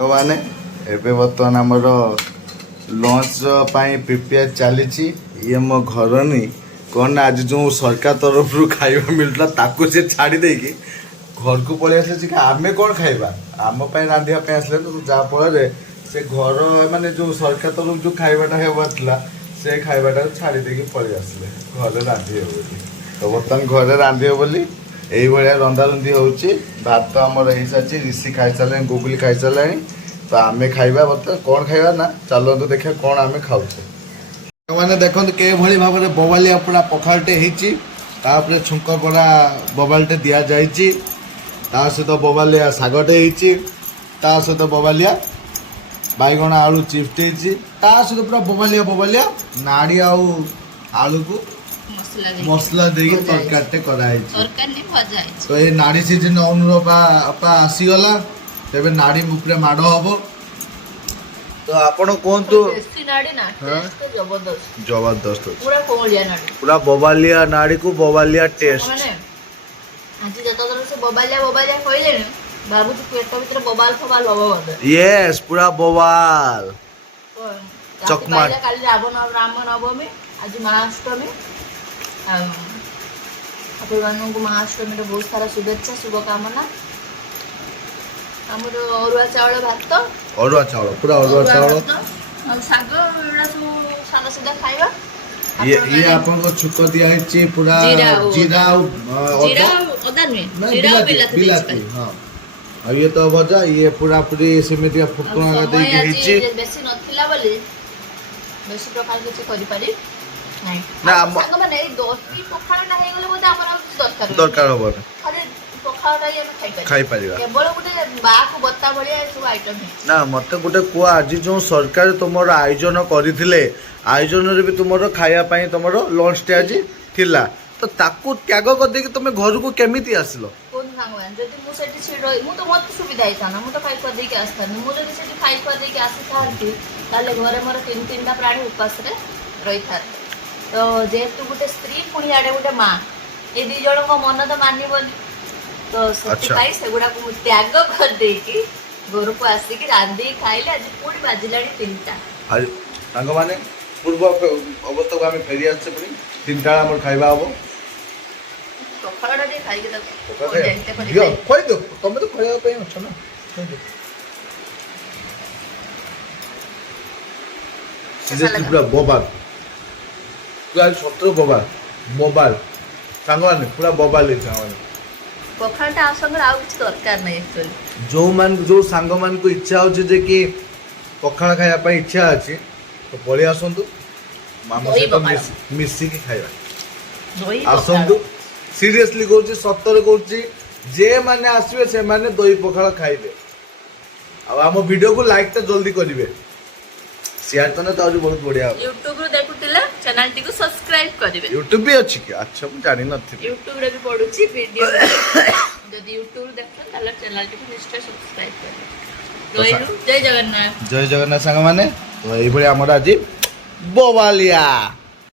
ମାନେ ଏବେ ବର୍ତ୍ତମାନ ଆମର ଲଞ୍ଚ ପାଇଁ ପ୍ରିପେୟାର ଚାଲିଛି। ଇଏ ମୋ ଘରନି କ'ଣ ନା ଆଜି ଯେଉଁ ସରକାର ତରଫରୁ ଖାଇବା ମିଳୁଥିଲା ତାକୁ ସେ ଛାଡ଼ି ଦେଇକି ଘରକୁ ପଳେଇ ଆସିଛି କି ଆମେ କ'ଣ ଖାଇବା ଆମ ପାଇଁ ରାନ୍ଧିବା ପାଇଁ ଆସିଲେ ତ ଯାହାଫଳରେ ସେ ଘର ମାନେ ଯେଉଁ ସରକାର ତରଫରୁ ଯେଉଁ ଖାଇବାଟା ହେବାର ଥିଲା ସେ ଖାଇବାଟାକୁ ଛାଡ଼ି ଦେଇକି ପଳେଇ ଆସିଲେ ଘରେ ରାନ୍ଧିବେ ବୋଲି। ତ ବର୍ତ୍ତମାନ ଘରେ ରାନ୍ଧିବେ ବୋଲି এইভাবে রন্ধারন্ধি হচ্ছে। ভাত আমার হয়ে সারি, ঋষি খাই সারে, গুগুলি খাই সারে। তো আমি খাইবা বর্তমান কଣ খাইবা না ଚାଲନ୍ତୁ ଦେଖିବା କଣ ଆମେ ଖାଉଛେ। ମାନେ ଦେଖନ୍ତୁ କେଉଁଭଳି ଭାବରେ ବବାଲିଆ ପୁରା ପଖାଳଟେ ହେଇଛି, ତାପରେ ଛୁଙ୍କ ପଡ଼ା ବବାଲଟେ ଦିଆଯାଇଛି, ତା ସହିତ ବବାଲିଆ ଶାଗଟେ ହେଇଛି, ତା ସହିତ ବବାଲିଆ ବାଇଗଣ ଆଳୁ ଚିପ୍ସଟେ ହେଇଛି, ତା ସହିତ ପୁରା ବବାଲିଆ ନାଡ଼ି ଆଉ ଆଳୁକୁ ମସଲା ଦେଇକି ତରକାରୀଟେ କରାହେଇଛି। ତ ଏ ନାଡ଼ି ସିଜିନ ଅନୁର ବାପା ଆସିଗଲା, ତେବେ ନାଡ଼ି ଉପରେ ମାଡ଼ ହବ। ତ ଆପଣ କୁହନ୍ତୁ। ଜବରଦସ୍ତ ପୁରା ବବାଲିଆ ନାଡ଼ିକୁ ବବାଲିଆ ଟେଷ୍ଟ। ୟେସ୍ ପୁରା ବବାଲ ଚକମା। କାଲି ରାମ ନବମୀ, ଆଜି ମହାଷ୍ଟମୀ। ଆପଣମାନଙ୍କୁ ମହାଷ୍ଟମୀର ବହୁତ ସାରା ଶୁଭେଚ୍ଛା, ଶୁଭକାମନା। ଆମର ଅରୁଆ ଚାଉଳ ଭାତ, ପୁରା ଅରୁଆ ଚାଉଳ ଆଉ ଶାଗ, ଏଗୁଡ଼ା ସବୁ ସାଧା ସିଧା ଖାଇବା। ଇଏ ଆପଣଙ୍କ ଛୁକ ଦିଆ ହେଇଛି ପୁରା ଜିରା ଆଉ ଅଦା ନୁହେଁ, ବିଲାତି। ହଁ, ଆଉ ଇଏ ତ ଭଜା, ଇଏ ପୁରା ପୁରି ସେମିତିଆ ଫୁଟଣ ଦେଇକି ହେଇଛି। ବେଶୀ ନଥିଲା ବୋଲି ବେଶୀ ପ୍ରକାର କିଛି କରିପାରି ନାଇଁ। ନା ସାଙ୍ଗମାନେ ଏଇ ଦହି ପଖାଳ ଟା ହେଇଗଲେ ବୋଧେ ଆମର ଦରକାର ହବନି, ଖାଲି ପଖାଳଟା ହିଁ ଆମେ ଖାଇପାରିବା। କେବଳ ଗୋଟେ ବାଆକୁ ବତା ଭଳିଆ ସବୁ ଆଇଟମ ହେଇଛି। ନା ମତେ ଗୋଟେ କୁହ, ଆଜି ଯେଉଁ ସରକାର ତୁମର ଆୟୋଜନ କରିଥିଲେ, ଆୟୋଜନରେ ବି ତୁମର ଖାଇବା ପାଇଁ ତୁମର ଲଞ୍ଚଟେ ଆଜି ଥିଲା, ତ ତାକୁ ତ୍ୟାଗ କରିଦେଇକି ତମେ ଘରକୁ କେମିତି ଆସିଲ? ଯଦି ମୁଁ ସେଠି ମୁଁ ତ ମତେ ସୁବିଧା ହେଇଥାନ୍ତା, ମୁଁ ତ ଖାଇ ଖୁଆ ଦେଇକି ଆସିଥାନ୍ତି। ମୁଁ ଯଦି ସେଠି ଖାଇ ଖୁଆ ଦେଇକି ଆସିଥାନ୍ତି ତାହେଲେ ଘରେ ମୋର ତିନିଟା ପ୍ରାଣୀ ଉପାସରେ ରହିଥାନ୍ତି। ତ ଯେହେତୁ ଗୋଟେ ସ୍ତ୍ରୀ ପୁଣି ଆଡ଼େ ଗୋଟେ ମା, ଏ ଦି ଜଣଙ୍କ ମନ ତ ମାନିବନି, ତ ସେଥିପାଇଁ ସେଗୁଡାକୁ ମୁଁ ତ୍ୟାଗ କରିଦେଇକି ଘରକୁ ଆସିକି ରାନ୍ଧିକି ଖାଇଲେ। ଆଜି ପୁଣି ବାଜିଲାଣି 3ଟା। ସାଙ୍ଗମାନେ ପୂର୍ବ ଅବସ୍ଥାକୁ ଆମେ ଫେରି ଆସିଛେ, ପୁଣି 3ଟା ବେଳେ ଆମର ଖାଇବା ହବ। ପଖାଳଟା ଟିକେ ଖାଇକି ତମେ ତ ଖାଇବା ପାଇଁ ଅଛ ନା। ପୁରା ବୋବାଲ, ପୁରା ସତରେ ବୋବାଲ ସାଙ୍ଗମାନେ, ପୁରା ବୋବାଲ ସାଙ୍ଗମାନେ। ପଖାଳଟା ଆସଙ୍ଗରେ ଆଉ କିଛି ଦରକାର ନାହିଁ ଆକ୍ଚୁଆଲି। ଯେଉଁ ସାଙ୍ଗମାନଙ୍କୁ ଇଚ୍ଛା ହେଉଛି ଯେ କି ପଖାଳ ଖାଇବା ପାଇଁ ଇଚ୍ଛା ଅଛି, ତ ପଳେଇ ଆସନ୍ତୁ, ଆମ ସହିତ ମିଶିକି ଖାଇବା। ଆସନ୍ତୁ, ସିରିୟସଲି କହୁଛି, ସତରେ କହୁଛି, ଯେମାନେ ଆସିବେ ସେମାନେ ଦହି ପଖାଳ ଖାଇବେ। ଆଉ ଆମ ଭିଡ଼ିଓକୁ ଲାଇକ୍ଟା ଜଲ୍ଦି କରିବେ, ସେୟାର କଲେ ତ ଆହୁରି ବହୁତ ବଢିଆ ହେବ। ୟୁଟ୍ୟୁବରୁ ଦେଖୁଥିଲେ ଚ୍ୟାନେଲଟିକୁ ସବସ୍କ୍ରାଇବ କରିବେ। ୟୁଟ୍ୟୁବ ବି ଅଛି କି? ଆଚ୍ଛା, ମୁଁ ଜାଣିନଥିଲି। ୟୁଟ୍ୟୁବରେ ବି ପଡୁଛି ଭିଡ଼ିଓ। ଯଦି ୟୁଟ୍ୟୁବରୁ ଦେଖୁଛନ୍ତି ତାହେଲେ ଚ୍ୟାନେଲଟିକୁ ନିଶ୍ଚୟ ସବସ୍କ୍ରାଇବ କରିବେ। ଜୟ ଜଗନ୍ନାଥ। ଜୟ ଜଗନ୍ନାଥ ସାଙ୍ଗମାନେ। ତ ଏଇଭଳି ଆମର ଆଜି ବବାଲିଆ।